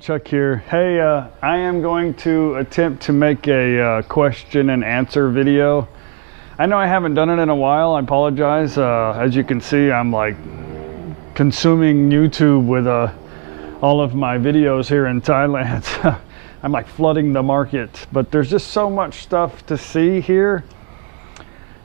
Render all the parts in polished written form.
Chuck here. Hey, I am going to attempt to make a question and answer video. I know I haven't done it in a while. I apologize. As you can see, I'm like consuming YouTube with all of my videos here in Thailand. I'm like flooding the market, but there's just so much stuff to see here.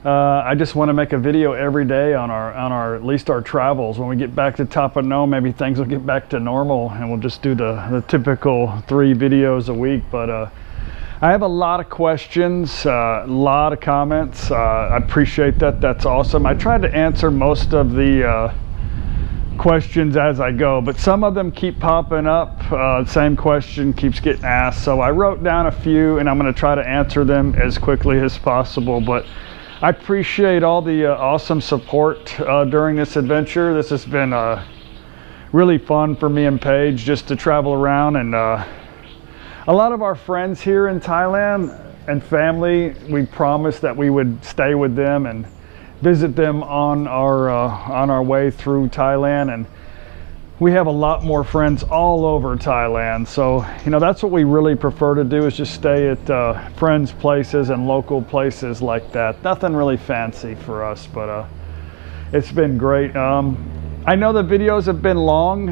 I just want to make a video every day on our at least our travels. When we get back to Thap Hrom, maybe things will get back to normal and we'll just do the typical 3 videos a week. But I have a lot of questions, a lot of comments. I appreciate that. That's awesome. I tried to answer most of the questions as I go, but some of them keep popping up. Same question keeps getting asked, so I wrote down a few and I'm going to try to answer them as quickly as possible. But I appreciate all the awesome support during this adventure. This has been really fun for me and Paige just to travel around, and a lot of our friends here in Thailand and family, we promised that we would stay with them and visit them on our way through Thailand, and we have a lot more friends all over Thailand. So, you know, that's what we really prefer to do, is just stay at friends' places and local places like that. Nothing really fancy for us, but it's been great. I know the videos have been long.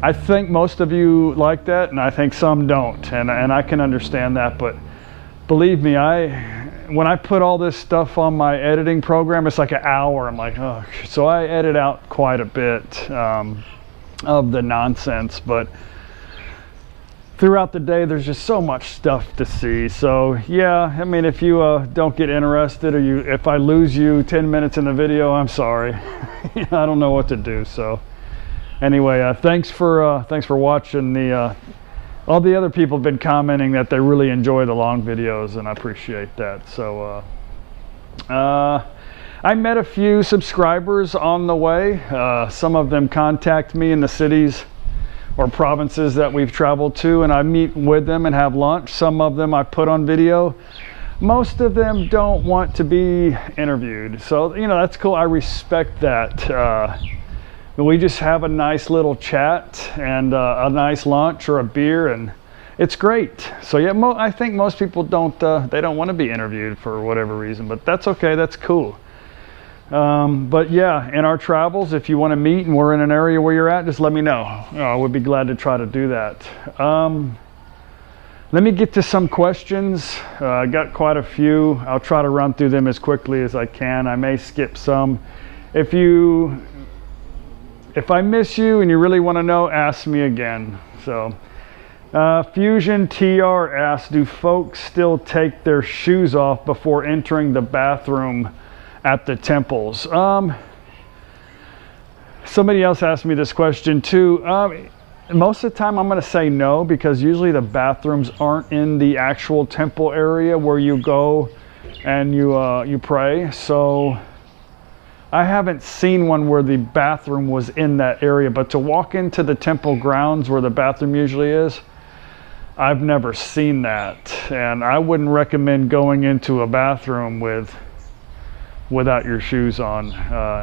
I think most of you like that, and I think some don't, and I can understand that. But believe me, when I put all this stuff on my editing program, it's like an hour. I'm like, oh, so I edit out quite a bit of the nonsense, but throughout the day, there's just so much stuff to see. So yeah, I mean, if you don't get interested, or if I lose you 10 minutes in the video, I'm sorry. I don't know what to do. So anyway, thanks for watching. All the other people have been commenting that they really enjoy the long videos, and I appreciate that. So I met a few subscribers on the way. Some of them contact me in the cities or provinces that we've traveled to, and I meet with them and have lunch. Some of them I put on video. Most of them don't want to be interviewed, so you know, that's cool. I respect that. We just have a nice little chat and a nice lunch or a beer, and it's great. So yeah, I think most people don't want to be interviewed for whatever reason, but that's okay. That's cool. But yeah, in our travels, if you want to meet and we're in an area where you're at, just let me know. I would be glad to try to do that. Let me get to some questions. I got quite a few. I'll try to run through them as quickly as I can. I may skip some. If I miss you and you really want to know, ask me again. So, Fusion TR asks, do folks still take their shoes off before entering the bathroom at the temples? Somebody else asked me this question too. Most of the time I'm going to say no, because usually the bathrooms aren't in the actual temple area where you go and you pray. So I haven't seen one where the bathroom was in that area, but to walk into the temple grounds where the bathroom usually is, I've never seen that. And I wouldn't recommend going into a bathroom without your shoes on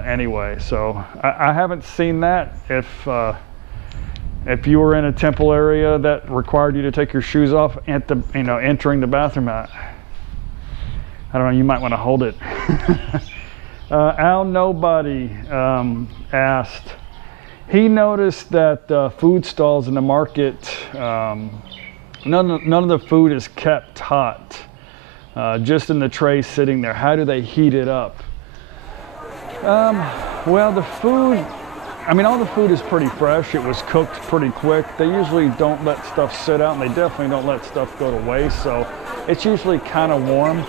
anyway. So I haven't seen that. If you were in a temple area that required you to take your shoes off at the, entering the bathroom, I don't know, you might want to hold it. Al Nobody asked, he noticed that food stalls in the market, none of the food is kept hot, just in the tray sitting there. How do they heat it up? Well, the food, all the food is pretty fresh. It was cooked pretty quick. They usually don't let stuff sit out, and they definitely don't let stuff go to waste, so it's usually kind of warm.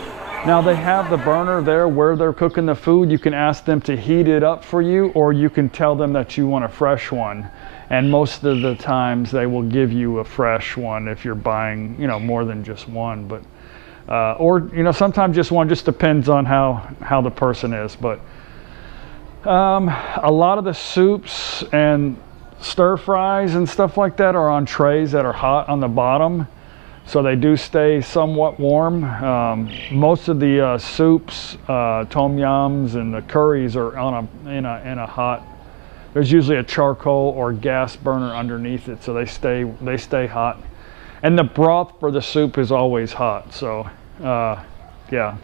Now they have the burner there where they're cooking the food. You can ask them to heat it up for you, or you can tell them that you want a fresh one. And most of the times they will give you a fresh one if you're buying, more than just one. But or sometimes just one. Just depends on how the person is. But a lot of the soups and stir fries and stuff like that are on trays that are hot on the bottom. So they do stay somewhat warm. Most of the soups, tom yums, and the curries are in a hot there's usually a charcoal or gas burner underneath it, so they stay hot. And the broth for the soup is always hot, so yeah.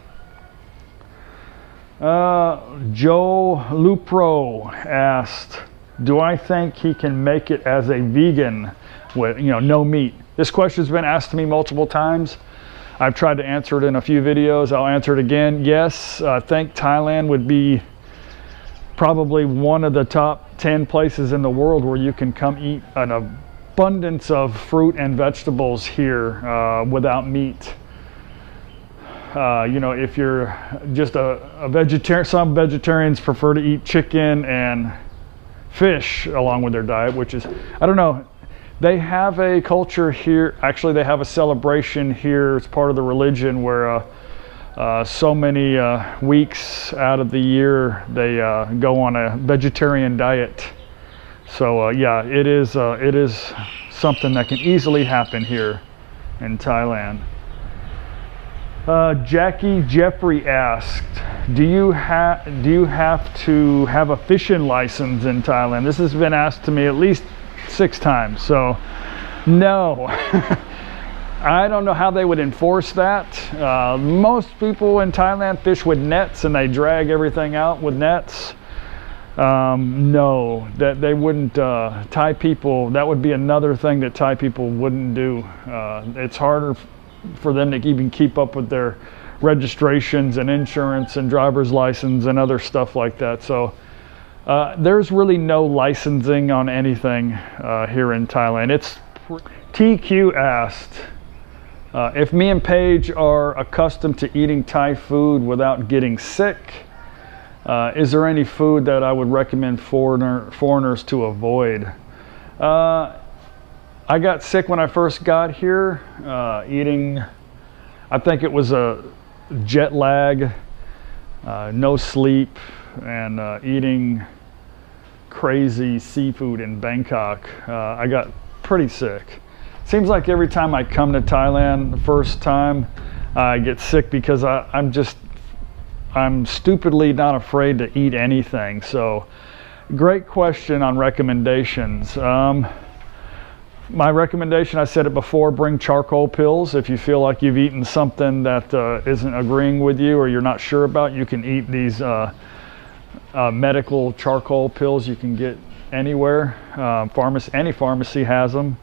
Joe Lupro asked, do I think he can make it as a vegan with, no meat? This question's been asked to me multiple times. I've tried to answer it in a few videos. I'll answer it again. Yes, I think Thailand would be probably one of the top 10 places in the world where you can come eat an abundance of fruit and vegetables here without meat. If you're just a vegetarian, some vegetarians prefer to eat chicken and fish along with their diet, which is, I don't know. They have a culture here, actually they have a celebration here, it's part of the religion where so many weeks out of the year they go on a vegetarian diet. So yeah, it is something that can easily happen here in Thailand. Jackie Jeffrey asked, do you have to have a fishing license in Thailand? This has been asked to me at least 6 times, so no. I don't know how they would enforce that. Most people in Thailand fish with nets and they drag everything out with nets. No, that they wouldn't. Thai people, that would be another thing that Thai people wouldn't do. It's harder for them to even keep up with their registrations and insurance and driver's license and other stuff like that. So there's really no licensing on anything here in Thailand. TQ asked, if me and Paige are accustomed to eating Thai food without getting sick, is there any food that I would recommend foreigners to avoid? I got sick when I first got here, eating, I think it was a jet lag, no sleep, and eating crazy seafood in Bangkok. I got pretty sick. Seems like every time I come to Thailand the first time, I get sick because I'm stupidly not afraid to eat anything. So great question on recommendations. My recommendation, I said it before, bring charcoal pills. If you feel like you've eaten something that isn't agreeing with you or you're not sure about, you can eat these medical charcoal pills you can get anywhere. Any pharmacy has them.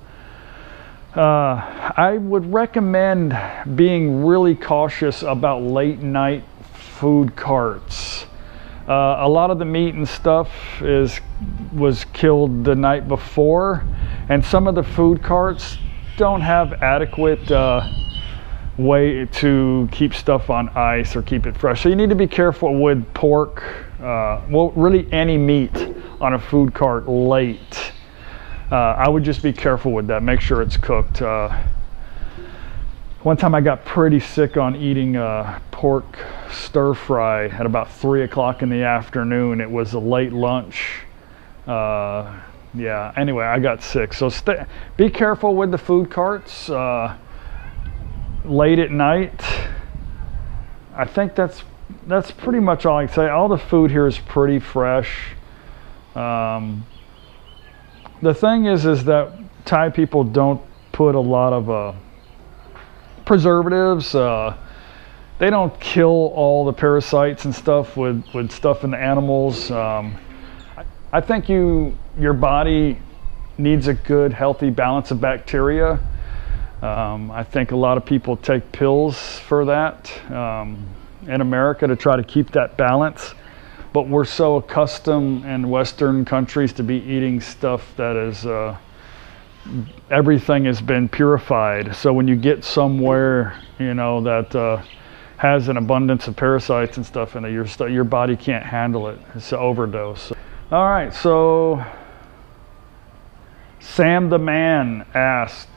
I would recommend being really cautious about late night food carts. A lot of the meat and stuff was killed the night before, and some of the food carts don't have adequate way to keep stuff on ice or keep it fresh. So you need to be careful with pork, well, really any meat on a food cart late. I would just be careful with that. Make sure it's cooked. One time I got pretty sick on eating pork stir fry at about 3 o'clock in the afternoon. It was a late lunch. Yeah, anyway, I got sick. So be careful with the food carts late at night. I think that's pretty much all I can say. All the food here is pretty fresh. The thing is that Thai people don't put a lot of preservatives. They don't kill all the parasites and stuff with stuff in the animals. I think your body needs a good, healthy balance of bacteria. I think a lot of people take pills for that in America to try to keep that balance. But we're so accustomed in Western countries to be eating stuff that is, everything has been purified. So when you get somewhere, that has an abundance of parasites and stuff in it, your body can't handle it. It's an overdose. All right, so Sam the Man asked,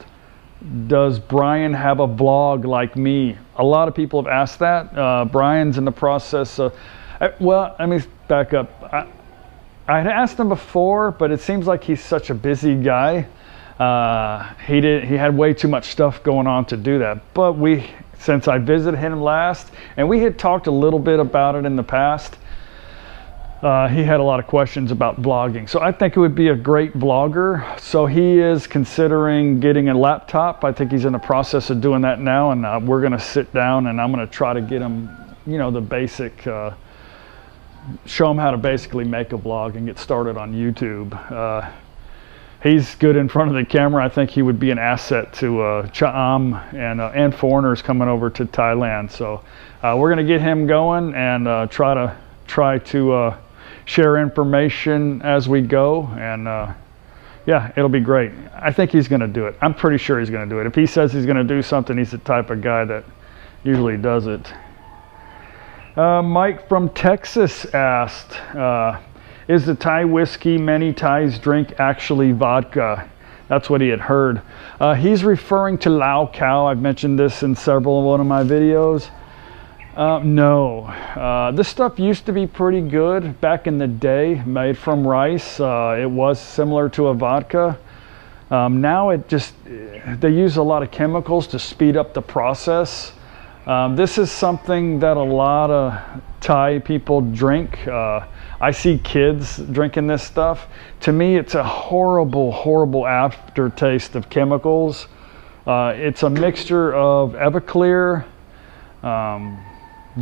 does Brian have a blog like me? A lot of people have asked that. Brian's in the process of, well, let me back up. I had asked him before, but it seems like he's such a busy guy. He had way too much stuff going on to do that. But since I visited him last, and we had talked a little bit about it in the past, he had a lot of questions about vlogging. So I think it would be a great vlogger. So he is considering getting a laptop. I think he's in the process of doing that now, and we're going to sit down and I'm going to try to get him, you know, the basic, show him how to basically make a vlog and get started on YouTube. He's good in front of the camera. I think he would be an asset to Cham and foreigners coming over to Thailand. So we're going to get him going and try to share information as we go, and yeah, it'll be great. I think he's going to do it. I'm pretty sure he's going to do it. If he says he's going to do something, he's the type of guy that usually does it. Mike from Texas asked, is the Thai whiskey many Thais drink actually vodka? That's what he had heard. He's referring to Lao Khao. I've mentioned this in several of one of my videos. No, this stuff used to be pretty good back in the day, made from rice. It was similar to a vodka. Now they use a lot of chemicals to speed up the process. This is something that a lot of Thai people drink. I see kids drinking this stuff. To me, it's a horrible, horrible aftertaste of chemicals. It's a mixture of Everclear,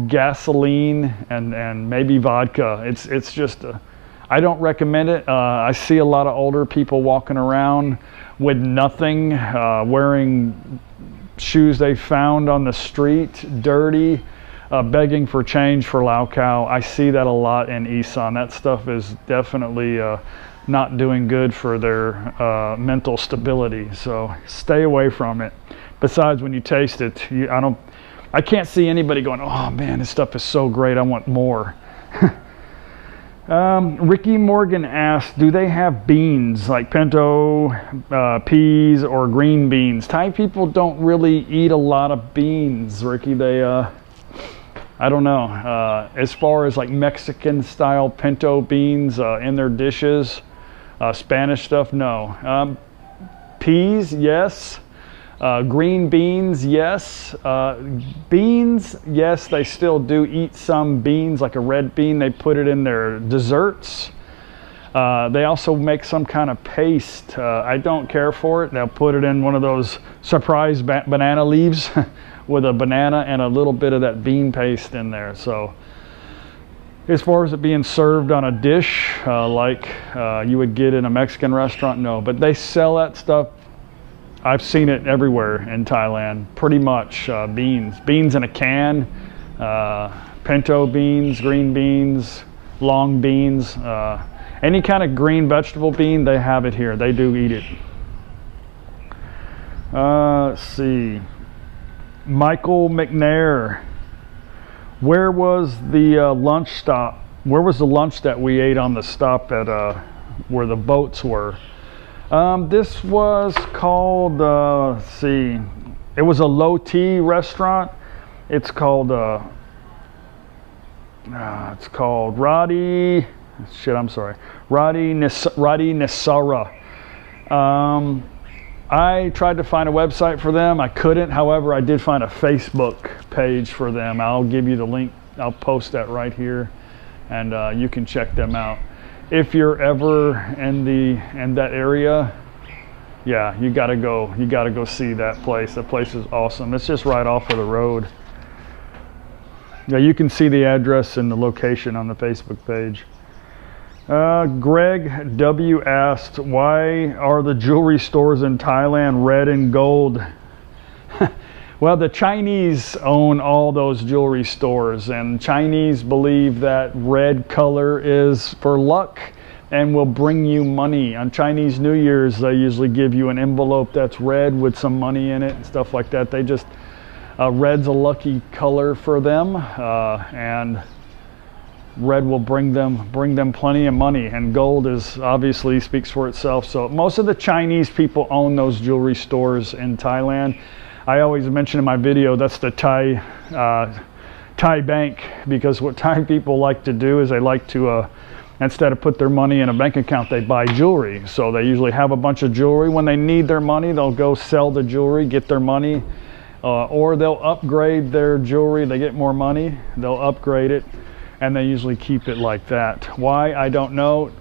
gasoline, and maybe vodka. It's just I don't recommend it. I see a lot of older people walking around with nothing, wearing shoes they found on the street, dirty, begging for change for Lao Khao. I see that a lot in Isan. That stuff is definitely not doing good for their mental stability, so stay away from it. Besides, when you taste it, I can't see anybody going, oh man, this stuff is so great, I want more. Ricky Morgan asked, do they have beans like pinto, peas, or green beans? Thai people don't really eat a lot of beans, Ricky. They, I don't know. As far as like Mexican style pinto beans in their dishes, Spanish stuff, no. Peas, yes. Green beans, yes. Beans, yes, they still do eat some beans, like a red bean. They put it in their desserts. They also make some kind of paste. I don't care for it. They'll put it in one of those surprise banana leaves with a banana and a little bit of that bean paste in there. So as far as it being served on a dish like you would get in a Mexican restaurant, no. But they sell that stuff. I've seen it everywhere in Thailand, pretty much. Beans in a can, pinto beans, green beans, long beans, any kind of green vegetable bean, they have it here. They do eat it. Let's see. Michael McNair, where was the lunch stop? Where was the lunch that we ate on the stop at where the boats were? This was called, let's see, it was a low tea restaurant. It's called Radi Nisara. I tried to find a website for them. I couldn't. However, I did find a Facebook page for them. I'll give you the link. I'll post that right here, and you can check them out. If you're ever in that area, yeah, you gotta go. You gotta go see that place. That place is awesome. It's just right off of the road. Yeah, you can see the address and the location on the Facebook page. Greg W asked, why are the jewelry stores in Thailand red and gold? Well, the Chinese own all those jewelry stores, and Chinese believe that red color is for luck and will bring you money. On Chinese New Year's, they usually give you an envelope that's red with some money in it and stuff like that. They just, red's a lucky color for them, and red will bring them plenty of money, and gold is obviously speaks for itself. So most of the Chinese people own those jewelry stores in Thailand. I always mention in my video that's the Thai bank, because what Thai people like to do is they like to instead of put their money in a bank account, they buy jewelry. So they usually have a bunch of jewelry. When they need their money, they'll go sell the jewelry, get their money, or they'll upgrade their jewelry. They get more money, they'll upgrade it, and they usually keep it like that. Why? I don't know.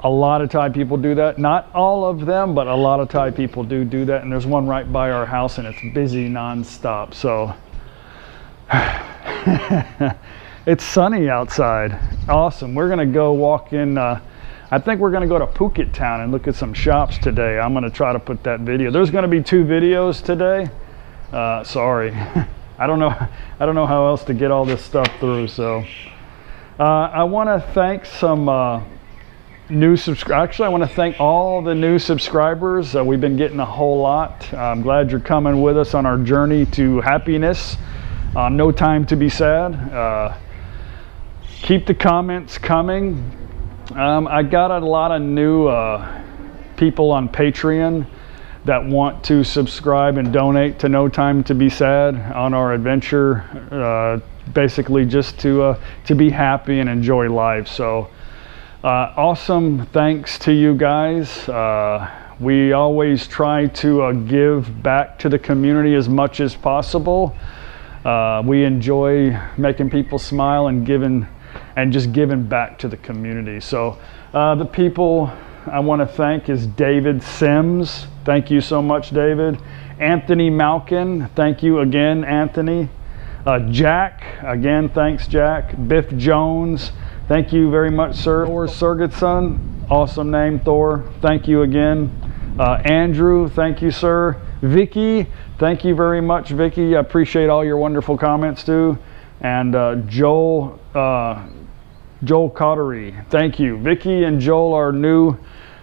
A lot of Thai people do that. Not all of them, but a lot of Thai people do that. And there's one right by our house, and it's busy nonstop. So it's sunny outside. Awesome. We're gonna go walk in. I think we're gonna go to Phuket town and look at some shops today. I'm gonna try to put that video. There's gonna be 2 videos today. Sorry. I don't know how else to get all this stuff through. So I want to thank some new subscribers. Actually, I want to thank all the new subscribers. We've been getting a whole lot. I'm glad you're coming with us on our journey to happiness. No time to be sad. Keep the comments coming. I got a lot of new people on Patreon that want to subscribe and donate to No Time to Be Sad on our adventure, basically just to be happy and enjoy life. So awesome, thanks to you guys. We always try to give back to the community as much as possible. We enjoy making people smile and just giving back to the community. So the people I want to thank is David Sims. Thank you so much, David. Anthony Malkin. Thank you again, Anthony. Jack. Again, thanks, Jack. Biff Jones. Thank you very much, sir. Thor Sergetson. Awesome name, Thor. Thank you again. Andrew. Thank you, sir. Vicky. Thank you very much, Vicky. I appreciate all your wonderful comments, too. And Joel Cottery. Thank you. Vicky and Joel are new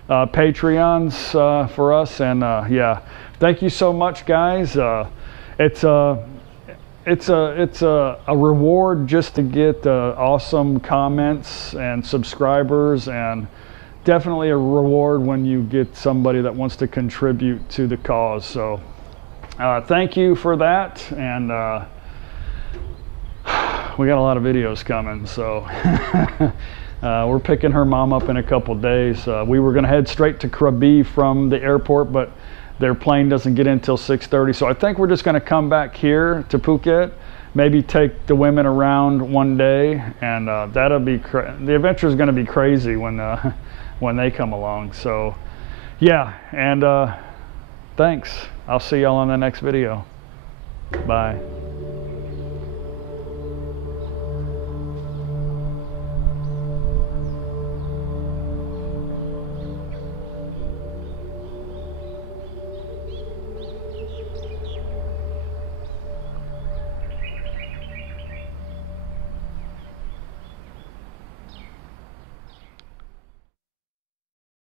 Patreons for us, and yeah, thank you so much, guys. It's a reward just to get awesome comments and subscribers, and definitely a reward when you get somebody that wants to contribute to the cause. So thank you for that, and we got a lot of videos coming, so we're picking her mom up in a couple days. We were going to head straight to Krabi from the airport, but their plane doesn't get in until 6:30. So I think we're just going to come back here to Phuket, maybe take the women around one day, and that'll be the adventure is going to be crazy when they come along. So yeah, and thanks. I'll see y'all on the next video. Bye.